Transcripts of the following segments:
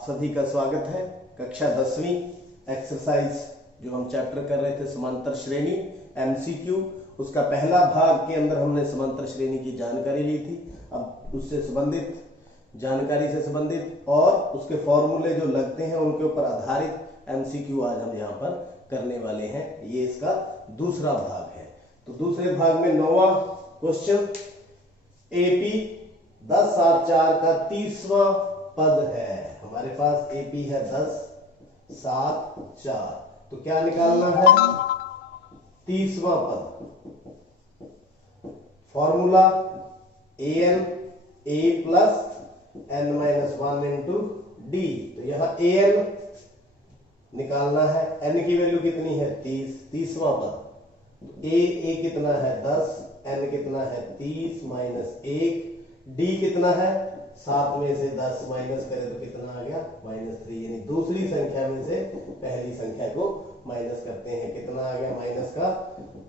आप सभी का स्वागत है। कक्षा 10वीं एक्सरसाइज जो हम चैप्टर कर रहे थे समांतर श्रेणी एमसीक्यू, उसका पहला भाग के अंदर हमने समांतर श्रेणी की जानकारी ली थी। अब उससे संबंधित जानकारी से संबंधित और उसके फॉर्मूले जो लगते हैं उनके ऊपर आधारित एमसीक्यू आज हम यहाँ पर करने वाले हैं। ये इसका दूसरा भाग है। तो दूसरे भाग में 9वां क्वेश्चन, एपी 10 7 4 का 30वां पद है। हमारे पास एपी है 10 7 4, तो क्या निकालना है? 30वां पद। Formula an a plus n minus 1 into D. तो यहां an निकालना है, n की वैल्यू कितनी है? 30वां पद। a कितना है? 10, n कितना है? 30 माइनस 1, d कितना है? 7 में से 10 माइनस करें तो कितना आ गया? -3। यानी दूसरी संख्या में से पहली संख्या को माइनस करते हैं। कितना आ गया? माइनस का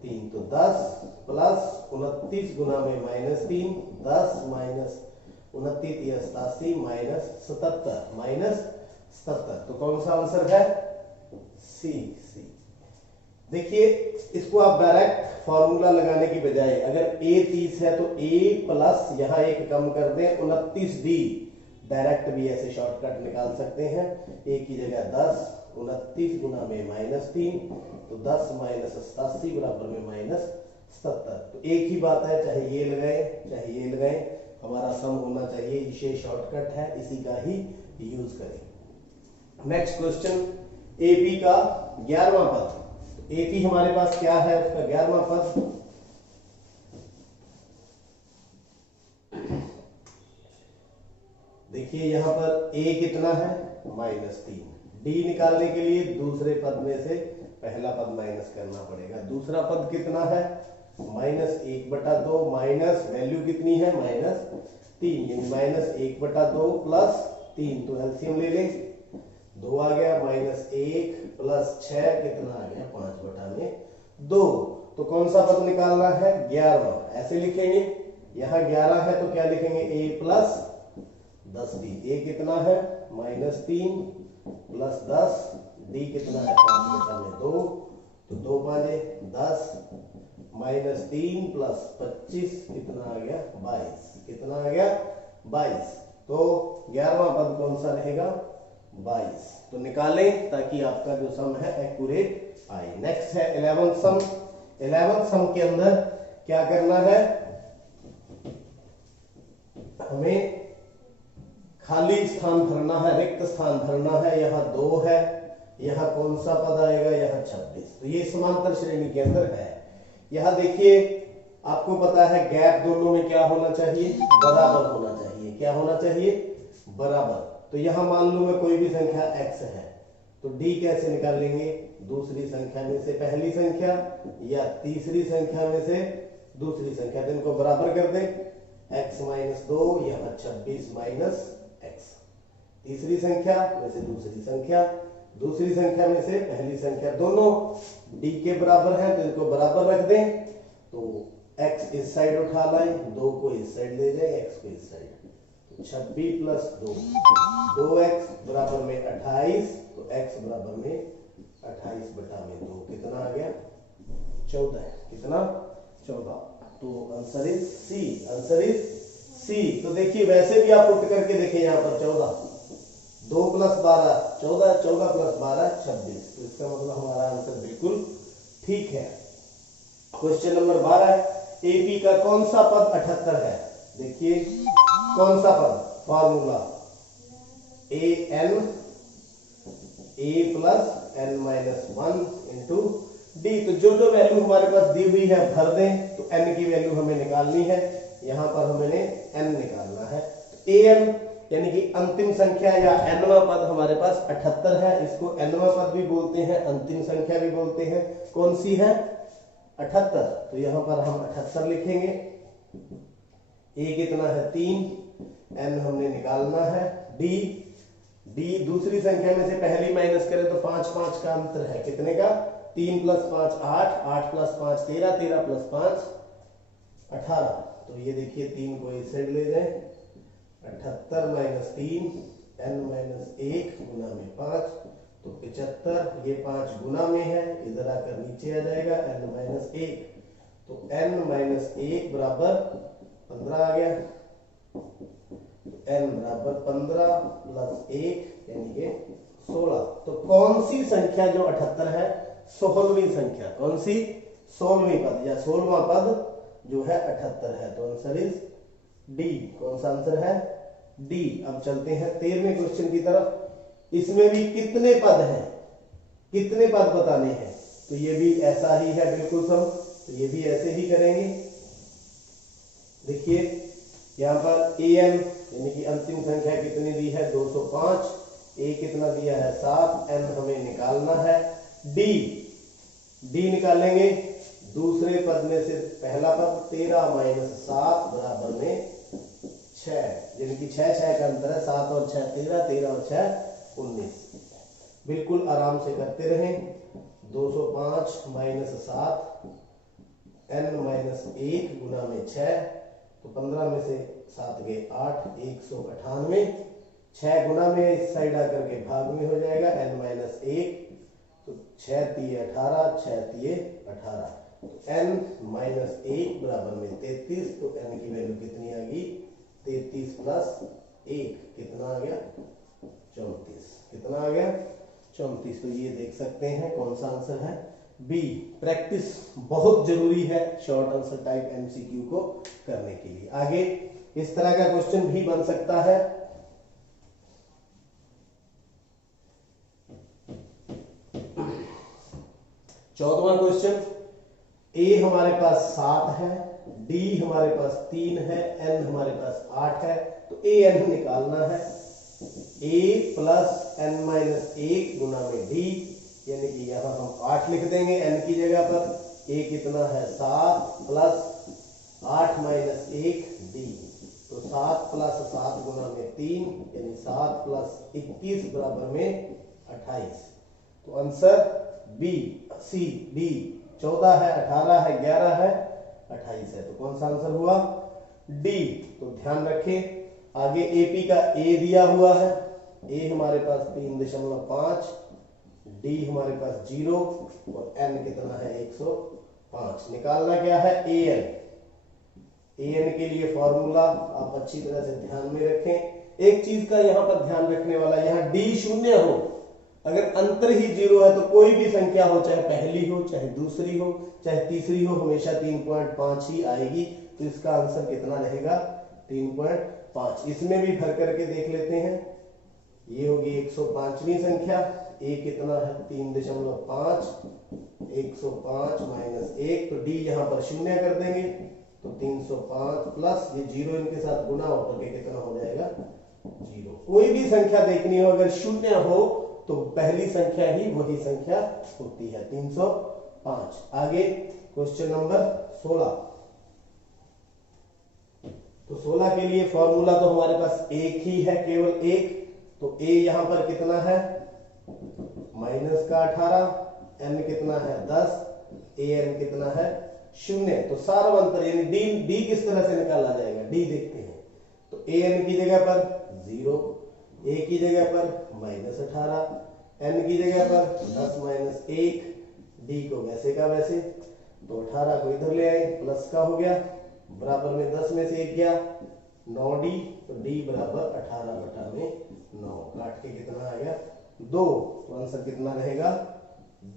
3। तो 10 प्लस 29 गुना में -3, 10 माइनस 29 या 87 माइनस 77। तो कौन सा आंसर है? सी। देखिए, इसको आप डायरेक्ट फॉर्मूला लगाने की बजाय अगर a 30 है तो a प्लस यहां एक कम कर दें 29d, डायरेक्ट भी ऐसे शॉर्टकट निकाल सकते हैं। a की जगह 10, 29 गुना में -3, तो 10 माइनस 87 बराबर में -77। तो एक ही बात है, चाहे ये लगाए चाहे ये लगाए, हमारा सम होना चाहिए। ये शॉर्टकट है, इसी का ही यूज करें। नेक्स्ट क्वेश्चन, एपी का 11वां पद। एपी हमारे पास क्या है? उसका 11वां पद। देखिए यहां पर a कितना है? -3। d निकालने के लिए दूसरे पद में से पहला पद माइनस करना पड़ेगा। दूसरा पद कितना है? -1/2 माइनस वैल्यू कितनी है? -3, यानी -1/2 प्लस 3। तो एलसीएम ले लें, 2 आ गया, -1 प्लस 6 कितना आ गया? 5/2। तो कौन सा पद निकालना है? 11वां। ऐसे लिखेंगे, यहां 11 है तो क्या लिखेंगे? a plus 10d। a कितना है? -3 प्लस 10, d कितना है? 5/2। तो 2 5 10, -3 प्लस 25 कितना आ गया? 22। कितना आ गया? 22। तो 11वां पद कौन सा रहेगा? 22। तो निकालें ताकि आपका जो सम है एक्यूरेट आए। नेक्स्ट है 11th सम। 11th सम के अंदर क्या करना है? हमें खाली स्थान भरना है, रिक्त स्थान भरना है। यहाँ 2 है, यहाँ कौन सा पद आएगा? यहाँ 26। तो ये समांतर श्रेणी के अंदर है। यहाँ देखिए, आपको पता है गैप दोनों में क्या होना चाहिए? बराबर होना चाहिए। क्या होना चाहिए? बराबर। तो यहां मान लो मैं कोई भी संख्या x है, तो d कैसे निकालेंगे? दूसरी संख्या में से पहली संख्या या तीसरी संख्या में से दूसरी संख्या, तो इनको बराबर कर दें। x - 2, यहाँ 26 माइनस x। तीसरी संख्या में से दूसरी संख्या, दूसरी संख्या में से पहली संख्या, दोनों d के बराबर हैं तो इनको बराबर रख दें। तो x इस साइड उठा लाएं, 2 को इस साइड ले जाए, x को इस साइड। 26 प्लस 2, 2x बराबर में 28, तो x बराबर में 28/2 कितना आ गया? 14। कितना? 14। तो answer is C. Answer is C. तो देखिए, वैसे भी आप पुट करके देखें, यहां पर 14, 2 प्लस 12 14, 14 प्लस 12 26। तो इसका मतलब हमारा आंसर बिल्कुल ठीक है। क्वेश्चन नंबर 12, एपी का कौन सा पद 78 है? देखिए कौन सा पद? Formula an a plus n minus 1 into D. तो जो वैल्यू हमारे पास दी हुई है भर दें। तो n की वैल्यू हमें निकालनी है, यहां पर हमें n निकालना है। तो an यानी कि अंतिम संख्या या nवां पद हमारे पास 78 है। इसको nवां पद भी बोलते हैं, अंतिम संख्या भी बोलते हैं। कौन सी है? 78। तो यहां पर हम 78 लिखेंगे। a कितना है? 3, n हमने निकालना है। d दूसरी संख्या में से पहली माइनस करें तो 5 5 का अंतर है। कितने का? 3 प्लस 5 8, 8 प्लस 5 13, 13 प्लस 5 18। तो ये देखिए 3 को इस साइड ले जाए, 78 - 3 n माइनस 1 गुना में 5, तो 75, ये 5 गुना में है, इधर आकर नीचे आ जाएगा n माइनस 1, तो n माइनस 1 बराबर 15 आ गया, n बराबर 15 प्लस 1 यानी कि 16। तो कौन सी संख्या जो 78 है, 16वीं संख्या, कौन सी 16वीं पद या 16वां पद जो है 78 है, तो आंसर इज डी। कौन सा आंसर है? डी। अब चलते हैं 13वें क्वेश्चन की तरफ। इसमें भी कितने पद हैं, कितने पद बताने हैं, तो ये भी ऐसा ही है बिल्कुल सम, तो ये भी ऐसे ही करेंगे। देखिए यहाँ पर an यानी कि अंतिम संख्या कितनी दी है, 205, a कितना दिया है 7, n हमें निकालना है, d निकालेंगे, दूसरे पद में से पहला पद 13 माइनस 7 बराबर में 6, यानी कि 6 का अंतर है, 7 और 6 13, 13 और 6 19। बिल्कुल आराम से करते रहें। 205 माइनस 7 n माइनस 1 गुना में 6, तो 15 में से 7 गए 8, 198, 6 गुना में इस साइड आकर के भाग में हो जाएगा n माइनस 1, तो 6 तिये 18, 6 तिये 18, तो n माइनस 1 बराबर में 33, तो n की वैल्यू कितनी आ गई, 33 प्लस 1 कितना आ गया, 34। कितना आ गया, 34। तो ये देख सकते हैं कौन सा आंसर है, बी। प्रैक्टिस बहुत जरूरी है शॉर्ट आंसर टाइप एमसीक्यू को करने के लिए। आगे इस तरह का क्वेश्चन भी बन सकता है। चौदहवां क्वेश्चन, ए हमारे पास 7 है, डी हमारे पास 3 है, एन हमारे पास 8 है, तो ए एन निकालना है। ए प्लस एन माइनस 1 गुना में डी, यानी कि यहां हम 8 लिख देंगे एन की जगह पर, ए कितना है 7 प्लस 8 माइनस 1 डी, तो 7 प्लस 7 गुना में 3, यानी 7 प्लस 21 बराबर में 28। तो आंसर बी, सी, डी। 14 है, 18 है, 11 है, 28 है, तो कौन सा आंसर हुआ, डी। तो ध्यान रखें आगे एपी का ए दिया हुआ है, ए हमारे पास 3.5, डी हमारे पास 0 और एन कितना है 105। निकालना क्या है, ए एन के लिए फॉर्मूला आप अच्छी तरह से ध्यान में रखें। एक चीज का यहां पर ध्यान रखने वाला, यहां डी शून्य हो, अगर अंतर ही 0 है तो कोई भी संख्या हो, चाहे पहली हो, चाहे दूसरी हो, चाहे तीसरी हो, हमेशा 3.5 ही आएगी। तो इसका आंसर कितना रहेगा, 3.5। इसमें भी भर करके देख लेते हैं। ये होगी 105वीं संख्या, ए कितना है 3.5, 105 माइनस 1, तो डी यहां पर शून्य कर देंगे, तो 305 प्लस ये 0 इनके साथ गुना होकर के कितना हो जाएगा 0। कोई भी संख्या देखनी हो, अगर शून्य हो तो पहली संख्या ही वही संख्या होती है, 305। आगे क्वेश्चन नंबर 16। तो 16 के लिए फॉर्मूला तो हमारे पास एक ही है, केवल एक। तो ए यहां पर कितना है माइनस का 18, एन कितना है 10, ए एन कितना है 0। तो सार्वंतर यानी डी किस तरह से निकाला जाएगा, डी देखते हैं। तो ए एन की जगह पर 0, ए की जगह पर -18, एन की जगह पर 10 माइनस 1, डी को वैसे का वैसे, तो 18 को इधर ले आए, प्लस का हो गया, बराबर में 10 में से 1 गया 9 डी, तो डी बराबर 18 बटा में 9, काट के कितना आ गया 2। तो आंसर कितना रहेगा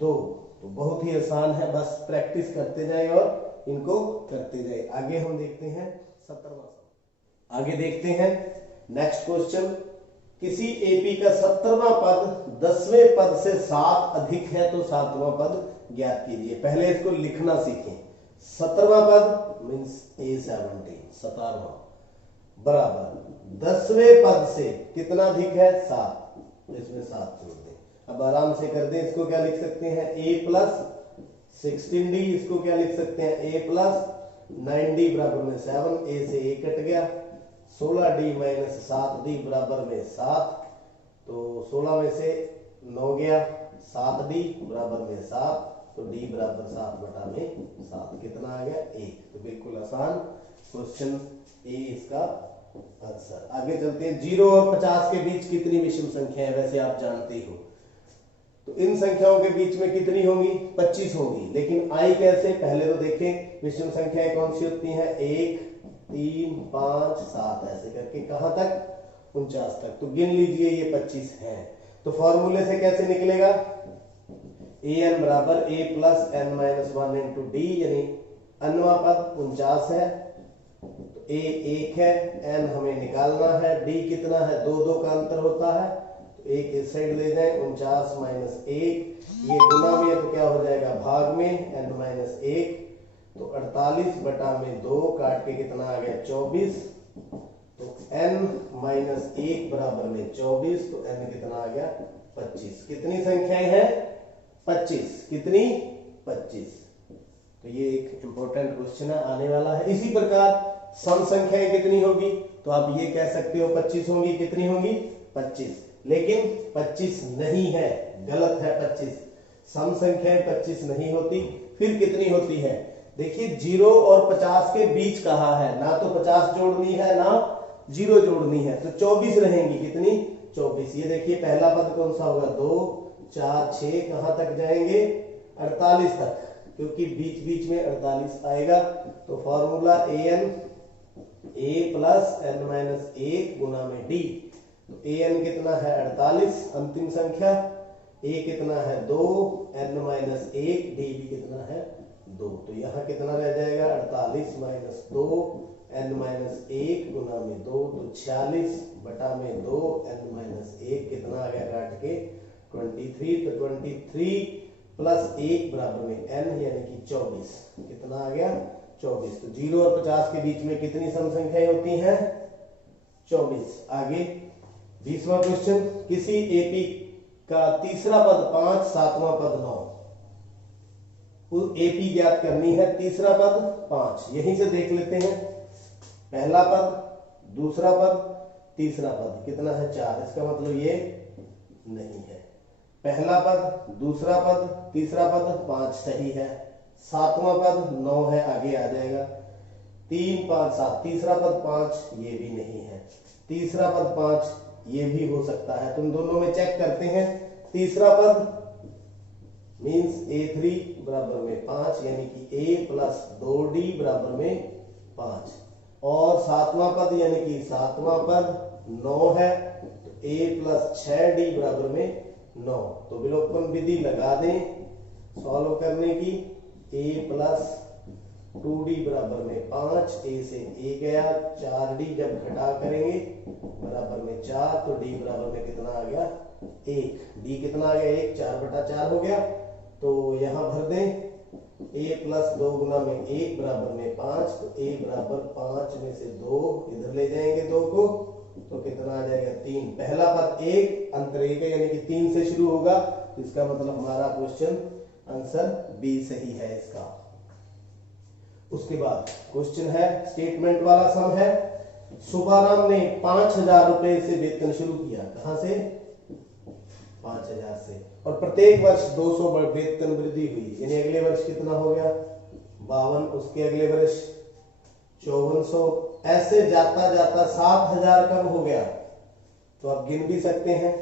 2। तो बहुत ही आसान है, बस प्रैक्टिस करते जाए और इनको करते जाए। आगे हम देखते हैं 17वां। आगे देखते हैं नेक्स्ट क्वेश्चन। किसी एपी का 17वां पद 10वें पद से 7 अधिक है तो 7वां पद ज्ञात कीजिए। पहले इसको लिखना सीखें। 17वां पद मीन्स A17, 17वां बराबर 10वें पद से कितना अधिक है 7, तो इसमें 7 जोड़ दें। अब आराम से कर दें, इसको क्या लिख सकते हैं a प्लस 16d, इसको क्या लिख सकते हैं a प्लस 9d बराबर में 7, a से a कट गया, 16d माइनस 7d बराबर में 7, तो 16 में से 9 गया, 7d बराबर में 7, तो d बराबर 7 बटा में 7, कितना आ गया 1। तो बिल्कुल आसान क्वेश्चन ए इसका आंसर। आगे चलते हैं, 0 और 50 के बीच कितनी विषम संख्या है, वैसे आप जानते हो। तो इन संख्याओं के बीच में कितनी होंगी, 25 होंगी। लेकिन आई कैसे, पहले तो देखें विषम संख्याएं कौन सी होती हैं, 1 3 5 7 ऐसे करके कहां तक, 49 तक। तो गिन लीजिए ये 25 हैं। तो फॉर्मूले से कैसे निकलेगा, an बराबर a plus n minus 1 into D, यानी अन्वा पद 49 है, तो a 1 है, n हमें निकालना है, d कितना है, 2 2 का अंतर होता है, तो एक इस साइड ले जाए, 49 माइनस 1, ये गुना में है तो क्या हो जाएगा, भाग में n माइनस 1, तो 48 बटा में 2 काट के कितना आ गया, 24, तो n माइनस 1 बराबर में 24, तो n कितना आ गया, 25। कितनी संख्याएं हैं, 25। कितनी, 25। तो ये एक इंपॉर्टेंट क्वेश्चन है, आने वाला है। इसी प्रकार सम संख्याएं कितनी होगी, तो आप ये कह सकते हो 25 होंगी। कितनी होंगी, 25। लेकिन 25 नहीं है, गलत है 25। सम संख्याएं 25 नहीं होती। फिर कितनी होती है, देखिए 0 और 50 के बीच कहा है, ना तो 50 जोड़नी है ना 0 जोड़नी है, तो 24 रहेंगी। कितनी, 24। ये देखिए पहला पद कौन सा होगा, 2 4 6 कहां तक जाएंगे, 48 तक, क्योंकि बीच बीच में 48 आएगा। तो formula an a plus n minus 1 गुना में d, तो an कितना है 48, अंतिम संख्या, a कितना है 2, n माइनस 1, d भी कितना है 2। तो यहाँ कितना रह जाएगा, 48 माइनस 2 n माइनस 1 गुना में 2, तो 46 बटा में 2 n माइनस 1 कितना आ गया, काट के 23। तो 23 प्लस 1 बराबर में n यानी कि 24, कितना आ गया, 24। तो 0 और 50 के बीच में कितनी सम संख्याएं होती हैं, 24। आगे 20वां क्वेश्चन, किसी एपी का तीसरा पद 5, सातवां पद 9, एपी ज्ञात करनी है, तीसरा पद 5, यहीं से देख लेते हैं। पहला पद, दूसरा पद, तीसरा पद कितना है, 4। इसका मतलब ये नहीं है। पहला पद, दूसरा पद, तीसरा पद 5 सही है, सातवां पद 9 है, आगे आ जाएगा। 3 5 7, तीसरा पद 5, ये भी नहीं है। तीसरा पद 5, ये भी हो सकता है। तुम दोनों में चेक करते हैं। तीसरा पद मीन्स a3 बराबर में 5, यानी कि a प्लस 2d बराबर में 5, और सातवां पद यानी कि सातवां पद 9 है, तो a प्लस 6d बराबर में 9। तो विलोपन विधि लगा दें सॉल्व करने की, a प्लस 2d बराबर में 5, a से a गया, 4d जब घटा करेंगे बराबर में 4, तो d बराबर में कितना आ गया, 1। d कितना आ गया, 1, 4 बटा 4 हो गया। तो यहां भर दें, a प्लस 2 गुना में 1 बराबर में 5, तो a बराबर 5 में से 2 इधर ले जाएंगे 2 को, तो कितना आ जाएगा, 3। पहला पद 1, अंतर 1 है, यानी कि 3 से शुरू होगा, तो इसका मतलब हमारा क्वेश्चन आंसर बी सही है इसका। उसके बाद क्वेश्चन है, स्टेटमेंट वाला सम है। सुबाराम ने 5000 रुपए से वेतन शुरू किया, कहां से, 5000 से, और प्रत्येक वर्ष 200 वेतन वृद्धि हुई, यानी अगले वर्ष कितना हो गया, 52, उसके अगले वर्ष 5400, ऐसे जाता जाता 7000 कब हो गया। तो आप गिन भी सकते हैं,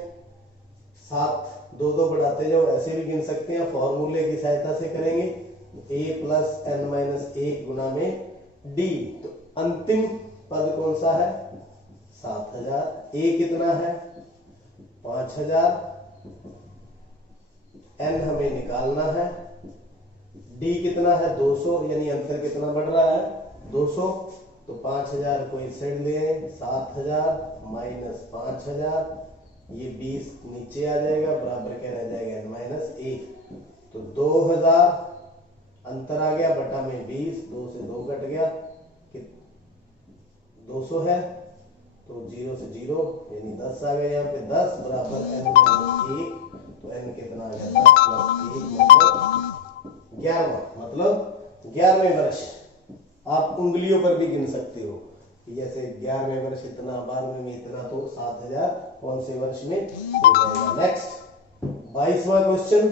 7 2 2 बढ़ाते जाओ, ऐसे भी गिन सकते हैं, फॉर्मूले की सहायता से करेंगे, a प्लस n माइनस 1 गुना में d। तो अंतिम पद कौन सा है, 7000, a कितना है 5000, n हमें निकालना है, d कितना है 200, यानी अंतर कितना बढ़ रहा है, 200। तो 5000 को इस साइड ले आए, 7000 माइनस 5000, ये 20 नीचे आ जाएगा, बराबर क्या रह जाएगा, n माइनस 1। तो 2000 अंतर आ गया, बटा में 20, 2 से 2 कट गया, 200 है, तो 0 से 0 यानी 10 आ गया, यहाँ पे 10 बराबर n माइनस 1, तो n कितना आ गया, 10 प्लस 1 मतलब 11, मतलब 11वें वर्ष। आप उंगलियों पर भी गिन सकते हो, जैसे 11वें वर्ष इतना, 12वें में इतना, तो 7000 कौन से वर्ष में हो जाएगा। नेक्स्ट 22वां क्वेश्चन,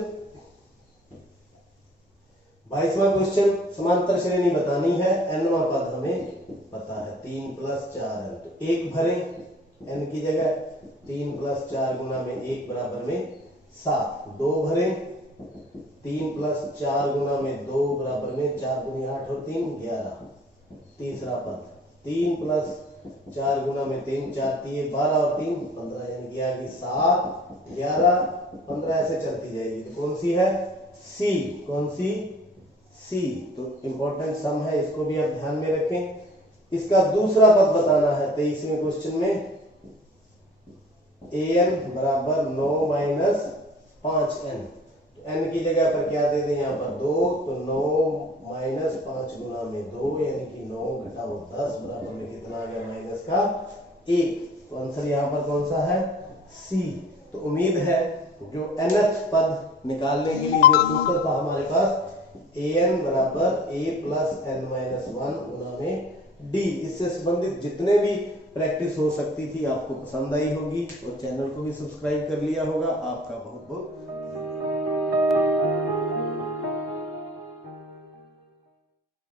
22वां क्वेश्चन, समांतर श्रेणी बतानी है, nवां पद हमें पता है, 3 + 4n, तो 1 भरें n की जगह, 3 + 4 गुना में 1 बराबर में 7, 2 भरें 3 + 4 गुना में 2 बराबर में 4 दूनी 8 और 3 11, तीसरा पद 3 + 4 गुना में 3 4 3 12 और 3 15, यानी कि आगे 7 11 15 ऐसे चलती जाएगी। तो कौन सी है? सी। कौन सी? सी। तो इंपॉर्टेंट सम है, इसको भी आप ध्यान में रखें। इसका दूसरा पद बताना है 23वें क्वेश्चन में, an बराबर 9 - 5n, तो n की जगह पर क्या दे दें यहाँ पर 2, तो 9 - 5 गुना में 2 यानी कि 9 घटाओ 10 बराबर में कितना आ गया? माइनस का 1। तो आंसर यहाँ पर कौन सा है? सी। तो उम्मीद है जो nth पद निकालने के लिए जो सूत्र था हमारे पास an बराबर a + n - 1 गुना में d, इससे संबंधित जितने भी प्रैक्टिस हो सकती थी आपको पसंद आई होगी और चैनल को भी सब्सक्राइब कर लिया होगा। आपका बहुत बहुत